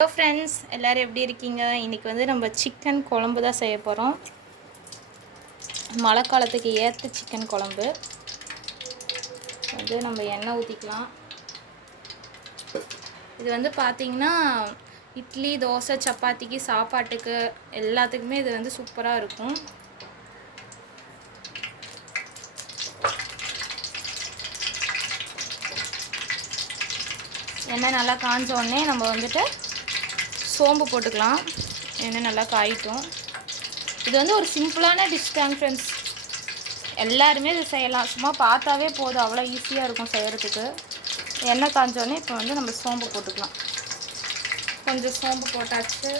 Hello friends எல்லோரும் எப்படி இருக்கீங்க? இன்றைக்கி வந்து நம்ம சிக்கன் குழம்பு தான் செய்ய போகிறோம் மழை காலத்துக்கு ஏற்ற சிக்கன் குழம்பு. வந்து நம்ம எண்ணெய் ஊற்றிக்கலாம் இது வந்து பார்த்திங்கன்னா இட்லி தோசை சப்பாத்திக்கு சாப்பாட்டுக்கு எல்லாத்துக்குமே இது வந்து சூப்பராக இருக்கும். எண்ணெய் நல்லா காஞ்ச உடனே நம்ம வந்துட்டு சோம்பு போட்டுக்கலாம். என்ன நல்லா காயிட்டும். இது வந்து ஒரு சிம்பிளான டிஷ் தான் ஃப்ரெண்ட்ஸ் எல்லாருமே இது செய்யலாம். சும்மா பார்த்தாவே போதும். அவ்வளோ ஈஸியாக இருக்கும் செய்கிறதுக்கு எண்ணெய் காஞ்சோடனே இப்போ வந்து நம்ம சோம்பு போட்டுக்கலாம். கொஞ்சம் சோம்பு போட்டாச்சு.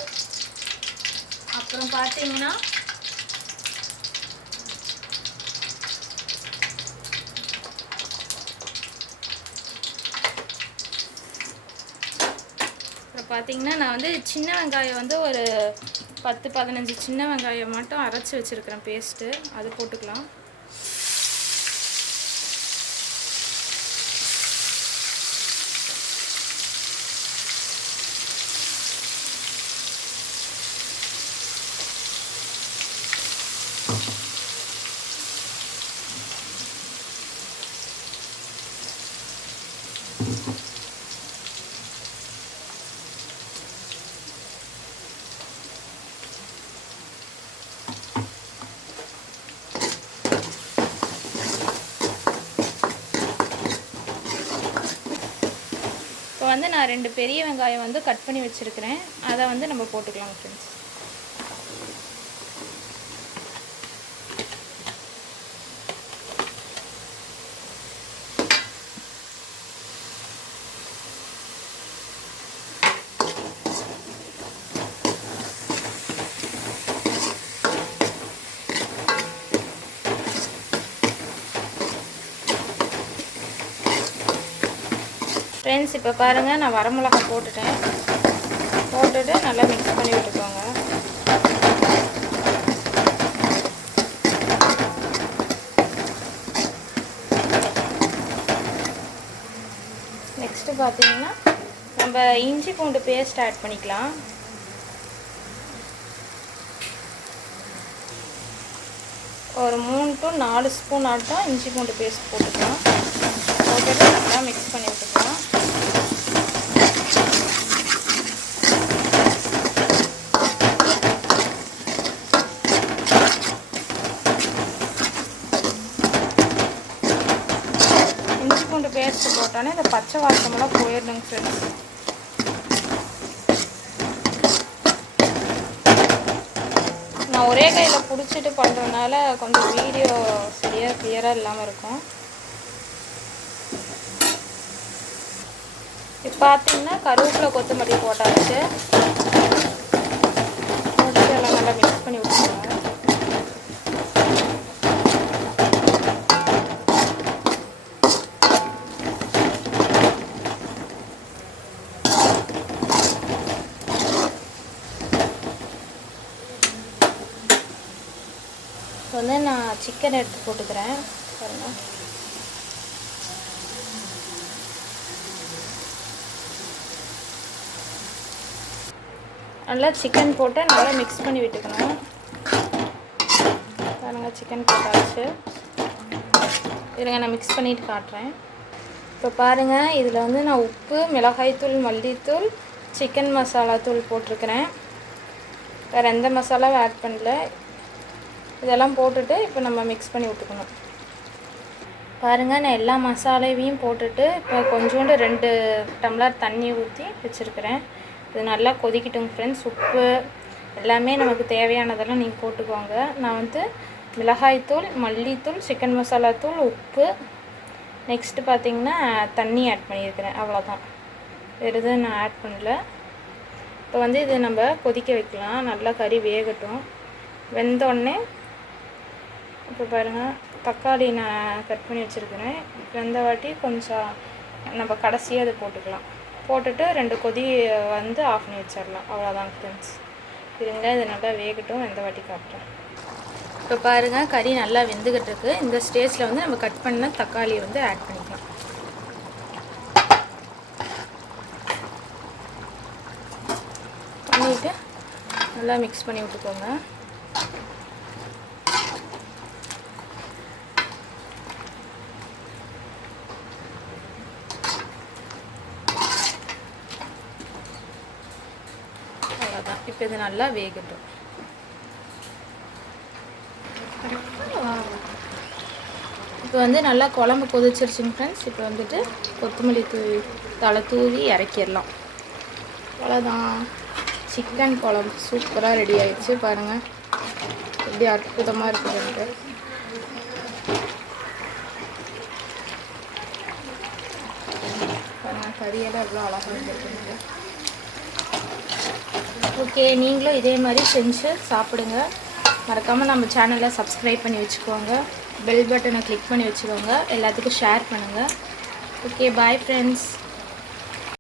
அப்புறம் பார்த்தீங்கன்னா பார்த்தீங்கன்னா நான் வந்து சின்ன வெங்காயம் வந்து ஒரு பத்து பதினஞ்சு சின்ன வெங்காயம் மட்டும் அரைச்சி வச்சுருக்கிறேன் பேஸ்ட்டு அது போட்டுக்கலாம். இப்போ வந்து நான் ரெண்டு பெரிய வெங்காயம் வந்து கட் பண்ணி வச்சுருக்கிறேன். அதை வந்து நம்ம போட்டுக்கலாம் ஃப்ரெண்ட்ஸ் ஃப்ரெண்ட்ஸ் இப்போ பாருங்கள் நான் வரமிளகா போட்டுட்டேன். போட்டுட்டு நல்லா மிக்ஸ் பண்ணி விட்டுக்கோங்க. நெக்ஸ்ட்டு பார்த்தீங்கன்னா நம்ம இஞ்சி பூண்டு பேஸ்ட் ஆட் பண்ணிக்கலாம். ஒரு மூணு டு நாலு ஸ்பூன் ஆட்டம் இஞ்சி பூண்டு பேஸ்ட் போட்டுக்கலாம். போட்டுட்டு நல்லா மிக்ஸ் பண்ணி விட்டுக்கலாம் இஞ்சி பூண்டு பேஸ்ட் போட்டோன்னே இந்த பச்சை வாசமெல்லாம் போயிடணுங்க ஃப்ரெண்ட்ஸ் நான் ஒரே கையில் பிடிச்சிட்டு பண்ணுறதுனால கொஞ்சம் வீடியோ சரியாக கிளியராக இல்லாமல் இருக்கும். இப்போ பார்த்தீங்கன்னா கருவேப்பிலை கொத்தமல்லி போட்டாச்சு போட்டு எல்லாம் நல்லா மிக்ஸ் பண்ணி விட்டுருங்க இப்போ வந்து நான் சிக்கன் எடுத்து போட்டுக்கிறேன். பாருங்கள் நல்லா சிக்கன் போட்டு நல்லா மிக்ஸ் பண்ணி விட்டுக்கணும். பாருங்கள் சிக்கன் போட்டாச்சு. இதுங்க நான் மிக்ஸ் பண்ணிட்டு காட்டுறேன். இப்போ பாருங்கள் இதில் வந்து நான் உப்பு மிளகாய்த்தூள் மல்லித்தூள் சிக்கன் மசாலா தூள் போட்டிருக்கிறேன். வேறு எந்த மசாலாவும் ஆட் பண்ணல. இதெல்லாம் போட்டுட்டு இப்போ நம்ம மிக்ஸ் பண்ணி விட்டுக்கணும் பாருங்கள் நான் எல்லா மசாலாவையும் போட்டுட்டு இப்போ கொஞ்சோண்டு ரெண்டு டம்ளர் தண்ணி ஊற்றி வச்சுருக்கிறேன். இது நல்லா கொதிக்கட்டும் ஃப்ரெண்ட்ஸ் உப்பு எல்லாமே நமக்கு தேவையானதெல்லாம் நீங்கள் போட்டுக்கோங்க. நான் வந்து மிளகாய்த்தூள் மல்லித்தூள் சிக்கன் மசாலா தூள் உப்பு. நெக்ஸ்ட்டு பார்த்தீங்கன்னா தண்ணி ஆட் பண்ணியிருக்கிறேன். அவ்வளோதான் வேறு எதுவும் நான் ஆட் பண்ணல. இப்போ வந்து இது நம்ம கொதிக்க வைக்கலாம். நல்லா கறி வேகட்டும். வெந்தோடனே இப்போ பாருங்கள் தக்காளி நான் கட் பண்ணி வச்சுருக்கிறேன். வெந்த வாட்டி கொஞ்சம் நம்ம கடைசியாக அதை போட்டுக்கலாம். போட்டுட்டு ரெண்டு கொதி வந்து ஆஃப் பண்ணி வச்சிடலாம். அவ்வளோதான் ஃப்ரெண்ட்ஸ் இருங்க இது நல்லா வேகட்டும். வெந்த வாட்டி காட்டுறேன். இப்போ பாருங்கள் கறி நல்லா வெந்துக்கிட்டு இருக்கு. இந்த ஸ்டேஜில் வந்து நம்ம கட் பண்ண தக்காளியை வந்து ஆட் பண்ணிக்கலாம். பண்ணிவிட்டு நல்லா மிக்ஸ் பண்ணி விட்டுக்கோங்க. அவ்வளோதான் இப்போ இது நல்லா வேகட்டும். இப்போ வந்து நல்லா குழம்பு கொதிச்சிருச்சுங்க ஃப்ரெண்ட்ஸ் இப்போ வந்துட்டு கொத்தமல்லி தூவி தலை தூவி இறக்கிடலாம். அவ்வளோதான் சிக்கன் குழம்பு சூப்பராக ரெடி ஆகிடுச்சு பாருங்கள் எப்படி அற்புதமாக இருக்குதுன்ட்டு பாருங்கள் கறியெல்லாம் எவ்வளோ அழகாக இருக்குது ஓகே நீங்களும் இதே மாதிரி செஞ்சு சாப்பிடுங்க. மறக்காமல் நம்ம சேனலை சப்ஸ்கிரைப் பண்ணி வச்சுக்கோங்க. பெல் பட்டனை கிளிக் பண்ணி வச்சுக்கோங்க. எல்லாத்துக்கும் ஷேர் பண்ணுங்கள் ஓகே பாய் ஃப்ரெண்ட்ஸ்